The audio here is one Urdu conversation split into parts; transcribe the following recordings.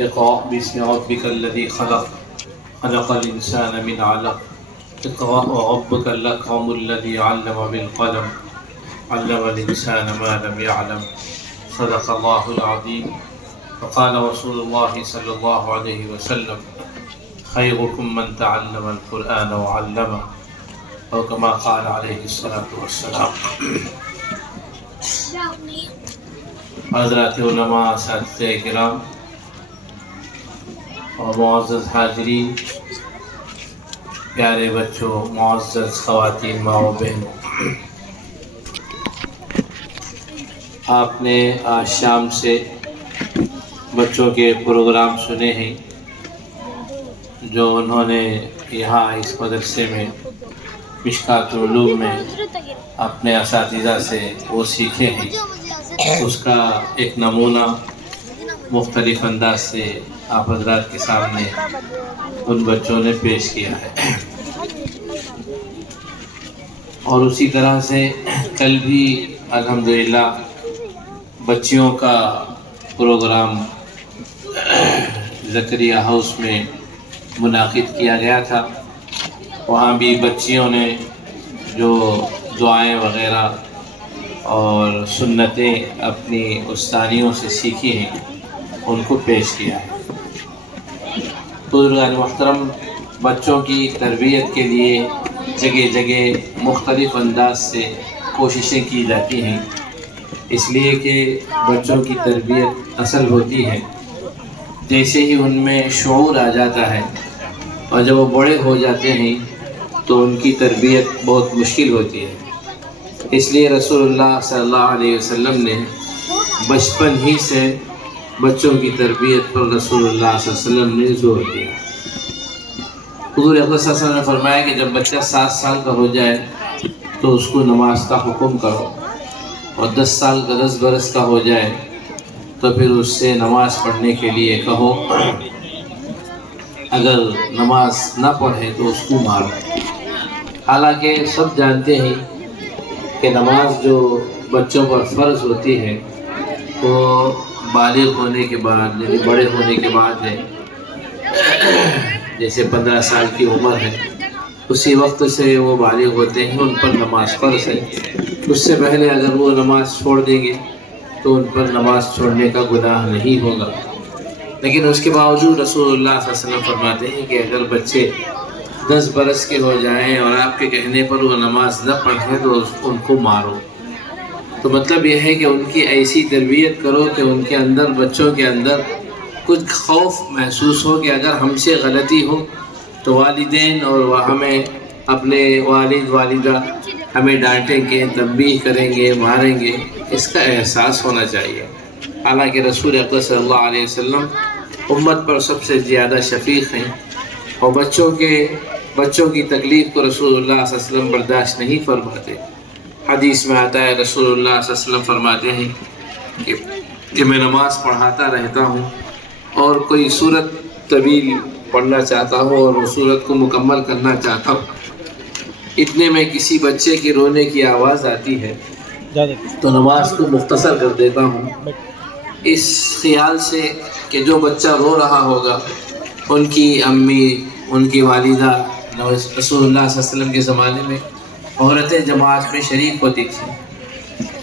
اقرأ باسم ربك الذي خلق خلق الإنسان من علق اقرأ وربك الأكرم الذي علم بالقلم علم الإنسان ما لم يعلم صدق الله العظيم. وقال رسول الله صلى الله عليه وسلم خيركم من تعلم القرآن وعلمه اور كما قال عليه الصلاة والسلام. حضرات علماء، اساتذہ کرام اور معزز حاضرین، پیارے بچوں، معزز خواتین، ماں و بہنوں، آپ نے آج شام سے بچوں کے پروگرام سنے ہیں جو انہوں نے یہاں اس مدرسے میں مشکات العلوم میں اپنے اساتذہ سے وہ سیکھے ہیں. اس کا ایک نمونہ مختلف انداز سے آپ حضرات کے سامنے ان بچوں نے پیش کیا ہے. اور اسی طرح سے کل بھی الحمدللہ بچیوں کا پروگرام زکریا ہاؤس میں منعقد کیا گیا تھا. وہاں بھی بچیوں نے جو دعائیں وغیرہ اور سنتیں اپنی استادیوں سے سیکھی ہیں ان کو پیش کیا ہے. بزرگان محترم، بچوں کی تربیت کے لیے جگہ جگہ مختلف انداز سے کوششیں کی جاتی ہیں، اس لیے کہ بچوں کی تربیت اصل ہوتی ہے جیسے ہی ان میں شعور آ جاتا ہے، اور جب وہ بڑے ہو جاتے ہیں تو ان کی تربیت بہت مشکل ہوتی ہے. اس لیے رسول اللہ صلی اللہ علیہ وسلم نے بچپن ہی سے بچوں کی تربیت پر رسول اللہ صلی اللہ علیہ وسلم نے زور دیا. حضور اقدس صلی اللہ علیہ وسلم نے فرمایا کہ جب بچہ 7 سال کا ہو جائے تو اس کو نماز کا حکم کرو، اور 10 سال کا 10 برس کا ہو جائے تو پھر اس سے نماز پڑھنے کے لیے کہو. اگر نماز نہ پڑھے تو اس کو مارو. حالانکہ سب جانتے ہیں کہ نماز جو بچوں پر فرض ہوتی ہے وہ بالغ ہونے کے بعد، یعنی بڑے ہونے کے بعد ہے. جیسے 15 سال کی عمر ہے اسی وقت سے وہ بالغ ہوتے ہیں، ان پر نماز فرض ہے. اس سے پہلے اگر وہ نماز چھوڑ دیں گے تو ان پر نماز چھوڑنے کا گناہ نہیں ہوگا. لیکن اس کے باوجود رسول اللہ صلی اللہ علیہ وسلم فرماتے ہیں کہ اگر بچے 10 برس کے ہو جائیں اور آپ کے کہنے پر وہ نماز نہ پڑھیں تو ان کو مارو. تو مطلب یہ ہے کہ ان کی ایسی تربیت کرو کہ ان کے اندر، بچوں کے اندر کچھ خوف محسوس ہو کہ اگر ہم سے غلطی ہو تو والدین اور ہمیں اپنے والد والدہ ہمیں ڈانٹیں گے، تنبیہ کریں گے، ماریں گے. اس کا احساس ہونا چاہیے. حالانکہ رسول اکرم صلی اللہ علیہ وسلم امت پر سب سے زیادہ شفیق ہیں، اور بچوں کی تکلیف کو رسول اللہ صلی اللہ علیہ وسلم برداشت نہیں فرماتے. حدیث میں آتا ہے رسول اللہ صلی اللہ علیہ وسلم فرماتے ہیں کہ میں نماز پڑھاتا رہتا ہوں اور کوئی سورت طویل پڑھنا چاہتا ہوں اور اس سورت کو مکمل کرنا چاہتا ہوں، اتنے میں کسی بچے کے رونے کی آواز آتی ہے تو نماز کو مختصر کر دیتا ہوں، اس خیال سے کہ جو بچہ رو رہا ہوگا ان کی امی، ان کی والدہ. رسول اللہ صلی اللہ علیہ وسلم کے زمانے میں عورتیں جماعت میں شریک ہوتی تھیں،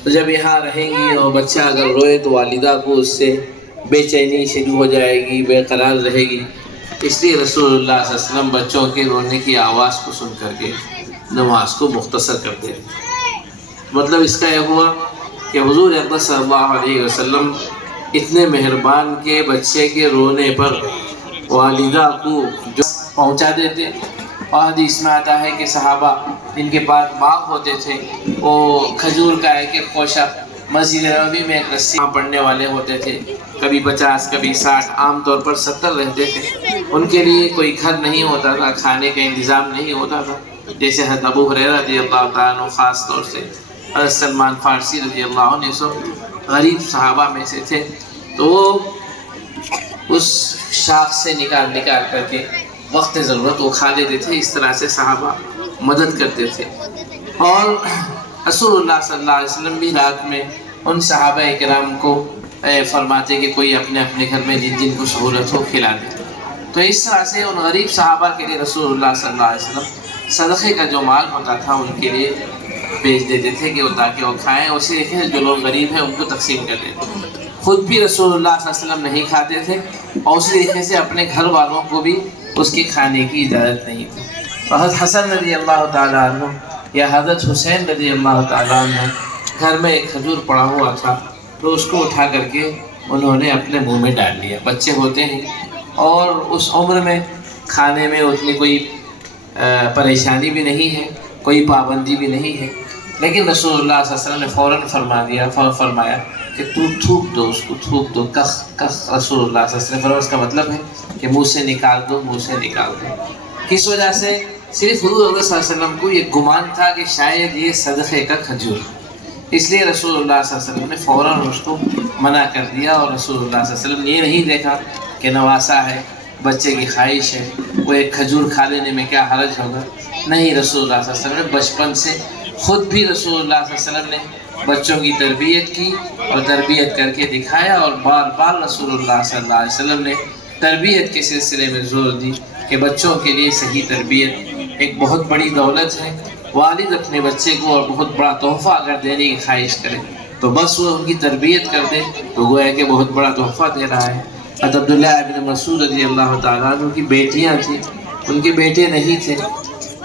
تو جب یہاں رہیں گی اور بچہ اگر روئے تو والدہ کو اس سے بے چینی شروع ہو جائے گی، بے قرار رہے گی. اس لیے رسول اللہ صلی اللہ علیہ وسلم بچوں کے رونے کی آواز کو سن کر کے نماز کو مختصر کرتے ہیں. مطلب اس کا یہ ہوا کہ حضور اکرم صلی اللہ علیہ وسلم اتنے مہربان کے بچے کے رونے پر والدہ کو جو پہنچا دیتے. اور حدیث میں آتا ہے کہ صحابہ جن کے پاس باغ ہوتے تھے وہ کھجور کا ایک ایک خوشہ مسجد نبوی میں ایک رسی پڑھنے والے ہوتے تھے، کبھی 50 کبھی 60، عام طور پر 70 رہتے تھے. ان کے لیے کوئی گھر نہیں ہوتا تھا، کھانے کا انتظام نہیں ہوتا تھا. جیسے حضرت ابو ہریرہ رضی اللہ تعالیٰ عنہ، خاص طور سے حضرت سلمان فارسی رضی اللہ عنہ، سب غریب صحابہ میں سے تھے. تو وہ اس شاخ سے نکال کر کے وقت ضرورت وہ کھا لیتے تھے. اس طرح سے صحابہ مدد کرتے تھے. اور رسول اللہ صلی اللہ علیہ وسلم بھی رات میں ان صحابہ کرام کو فرماتے کہ کوئی اپنے اپنے گھر میں جن جن کو سہولت ہو کھلا دے۔ تو اس طرح سے ان غریب صحابہ کے لیے رسول اللہ صلی اللہ علیہ وسلم صدقے کا جو مال ہوتا تھا ان کے لیے بیچ دیتے تھے کہ وہ تاکہ وہ کھائیں، اسی طریقے سے جو لوگ غریب ہیں ان کو تقسیم کر دیتے۔ خود بھی رسول اللہ صلی اللہ علیہ وسلم نہیں کھاتے تھے اور اسی طریقے سے اپنے گھر والوں کو بھی اس کے کھانے کی اجازت نہیں تھی۔ حضرت حسن رضی اللہ تعالیٰ عنہ یا حضرت حسین رضی اللہ تعالیٰ عنہ گھر میں ایک کھجور پڑا ہوا تھا تو اس کو اٹھا کر کے انہوں نے اپنے منہ میں ڈال لیا۔ بچے ہوتے ہیں اور اس عمر میں کھانے میں اتنی کوئی پریشانی بھی نہیں ہے، کوئی پابندی بھی نہیں ہے، لیکن رسول اللہ صلی اللہ علیہ وسلم نے فوراً فرمایا کہ تو تھوک دو، اس کو تھوک دو، کخ کخ۔ رسول اللہ صلی اللہ علیہ وسلم فرمایا اس کا مطلب ہے کہ منہ سے نکال دو، منہ سے نکال دو۔ کس وجہ سے؟ صرف حضور صلی اللہ علیہ وسلم کو یہ گمان تھا کہ شاید یہ صدقے کا کھجور، اس لیے رسول اللہ صلی اللہ علیہ وسلم نے فوراً اس کو منع کر دیا۔ اور رسول اللہ صلی اللہ علیہ وسلم نے یہ نہیں دیکھا کہ نواسا ہے، بچے کی خواہش ہے، وہ ایک کھجور کھا لینے میں کیا حرج ہوگا۔ نہیں، رسول اللہ صلی اللہ علیہ وسلم نے بچپن سے خود بھی رسول اللہ صلی اللہ علیہ وسلم نے بچوں کی تربیت کی اور تربیت کر کے دکھایا، اور بار بار رسول اللہ صلی اللہ علیہ وسلم نے تربیت کے سلسلے میں زور دی کہ بچوں کے لیے صحیح تربیت ایک بہت بڑی دولت ہے۔ والد اپنے بچے کو اور بہت بڑا تحفہ اگر دینے کی خواہش کرے تو بس وہ ان کی تربیت کر دے تو گویا کہ بہت بڑا تحفہ دے رہا ہے۔ حضرت عبداللہ ابن مسعود رضی اللہ تعالیٰ عنہ کی بیٹیاں تھیں، ان کے بیٹے نہیں تھے،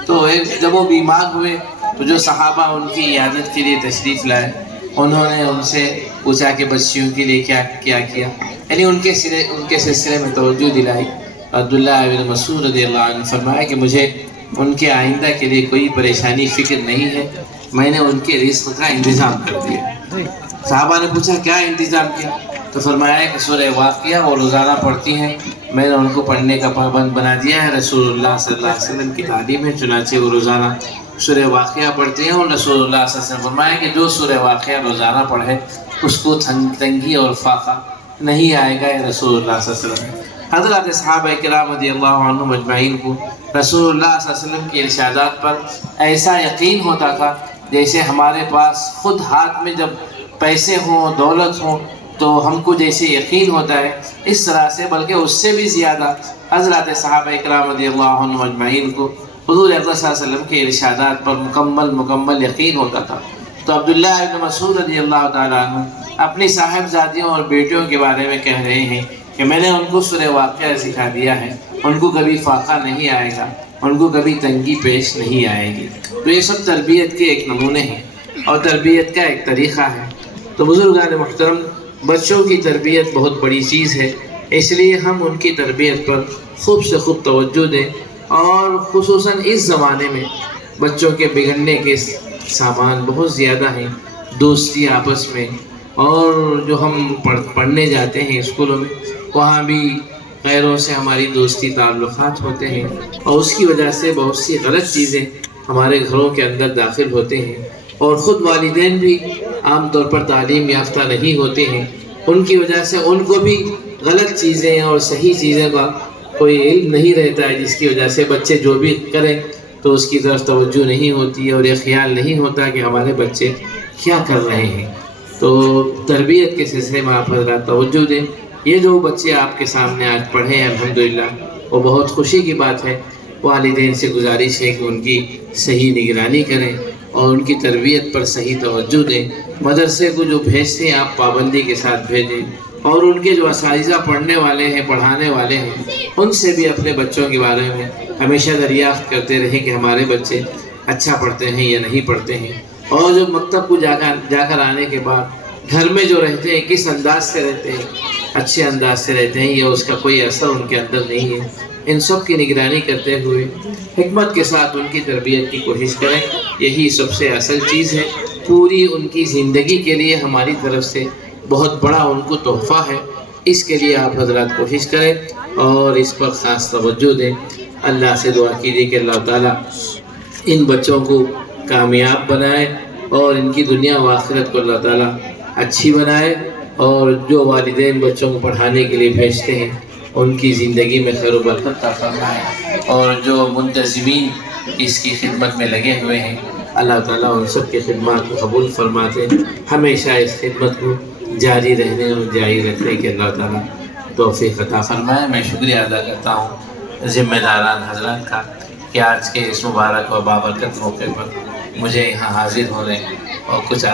تو جب وہ بیمار ہوئے تو جو صحابہ ان کی عیادت کے لیے تشریف لائے انہوں نے ان سے پوچھا کہ بچیوں کے لیے کیا کیا، یعنی ان کے سلسلے میں توجہ دلائی۔ عبداللہ ابن مسعود رضی اللہ عنہ فرمایا کہ مجھے ان کے آئندہ کے لیے کوئی پریشانی فکر نہیں ہے، میں نے ان کے رزق کا انتظام کر دیا۔ صحابہ نے پوچھا کیا انتظام کیا؟ تو فرمایا کہ سورہ واقعہ وہ روزانہ پڑھتی ہیں، میں نے ان کو پڑھنے کا پابند بنا دیا ہے۔ رسول اللہ صلی اللہ علیہ وسلم کی تعلیم ہے، چنانچہ وہ روزانہ سورہ واقعہ پڑھتے ہیں، اور رسول اللہ صلی اللہ علیہ وسلم فرمایا کہ جو سورہ واقعہ روزانہ پڑھے اس کو تنگی اور فاقہ نہیں آئے گا۔ رسول اللہ صلی اللہ علیہ وسلم حضرات صحابہ کرام رضی اللہ عنہم اجمعین کو رسول اللہ صلی اللہ علیہ وسلم کے ارشادات پر ایسا یقین ہوتا تھا جیسے ہمارے پاس خود ہاتھ میں جب پیسے ہوں، دولت ہوں تو ہم کو جیسے یقین ہوتا ہے، اس طرح سے بلکہ اس سے بھی زیادہ حضرات صحابہ کرام رضی اللہ عنہم اجمعین کو حضور اقدس صلی اللہ علیہ وسلم کے ارشادات پر مکمل یقین ہوتا تھا۔ تو عبداللہ ابن مسعود رضی اللہ تعالیٰ عنہ اپنی صاحبزادیوں اور بیٹیوں کے بارے میں کہہ رہے ہیں کہ میں نے ان کو سورہ واقعہ سکھا دیا ہے، ان کو کبھی فاقہ نہیں آئے گا، ان کو کبھی تنگی پیش نہیں آئے گی۔ تو یہ سب تربیت کے ایک نمونے ہیں اور تربیت کا ایک طریقہ ہے۔ تو بزرگان محترم، بچوں کی تربیت بہت بڑی چیز ہے، اس لیے ہم ان کی تربیت پر خوب سے خوب توجہ دیں، اور خصوصاً اس زمانے میں بچوں کے بگڑنے کے سامان بہت زیادہ ہیں، دوستی آپس میں، اور جو ہم پڑھنے جاتے ہیں اسکولوں میں وہاں بھی غیروں سے ہماری دوستی تعلقات ہوتے ہیں، اور اس کی وجہ سے بہت سی غلط چیزیں ہمارے گھروں کے اندر داخل ہوتے ہیں، اور خود والدین بھی عام طور پر تعلیم یافتہ نہیں ہوتے ہیں، ان کی وجہ سے ان کو بھی غلط چیزیں اور صحیح چیزیں کا کوئی علم نہیں رہتا ہے، جس کی وجہ سے بچے جو بھی کریں تو اس کی طرف توجہ نہیں ہوتی ہے، اور یہ خیال نہیں ہوتا کہ ہمارے بچے کیا کر رہے ہیں۔ تو تربیت کے سلسلے میں آپ حضرات توجہ دیں۔ یہ جو بچے آپ کے سامنے آج پڑھے ہیں الحمدللہ، وہ بہت خوشی کی بات ہے۔ والدین سے گزارش ہے کہ ان کی صحیح نگرانی کریں اور ان کی تربیت پر صحیح توجہ دیں۔ مدرسے کو جو بھیجتے ہیں آپ پابندی کے ساتھ بھیجیں، اور ان کے جو اساتذہ پڑھنے والے ہیں، پڑھانے والے ہیں، ان سے بھی اپنے بچوں کے بارے میں ہمیشہ دریافت کرتے رہیں کہ ہمارے بچے اچھا پڑھتے ہیں یا نہیں پڑھتے ہیں، اور جو مکتب کو جا کر آنے کے بعد گھر میں جو رہتے ہیں کس انداز سے رہتے ہیں، اچھے انداز سے رہتے ہیں یا اس کا کوئی اثر ان کے اندر نہیں ہے۔ ان سب کی نگرانی کرتے ہوئے حکمت کے ساتھ ان کی تربیت کی کوشش کریں، یہی سب سے اصل چیز ہے۔ پوری ان کی زندگی کے لیے ہماری طرف سے بہت بڑا ان کو تحفہ ہے، اس کے لیے آپ حضرات کوشش کریں اور اس پر خاص توجہ دیں۔ اللہ سے دعا کیجیے کہ اللہ تعالیٰ ان بچوں کو کامیاب بنائے اور ان کی دنیا و آخرت کو اللہ تعالیٰ اچھی بنائے، اور جو والدین بچوں کو پڑھانے کے لیے بھیجتے ہیں ان کی زندگی میں خیر و برکت عطا فرمائے، اور جو منتظمین اس کی خدمت میں لگے ہوئے ہیں اللہ تعالیٰ ان سب کی خدمات کو قبول فرماتے، ہمیشہ اس خدمت کو جاری رہنے اور جاری رکھنے کے اللہ تعالیٰ توفیق عطا فرمائے۔ میں شکریہ ادا کرتا ہوں ذمہ داران حضرات کا کہ آج کے اس مبارک و بابرکت موقع پر مجھے یہاں حاضر ہونے اور کچھ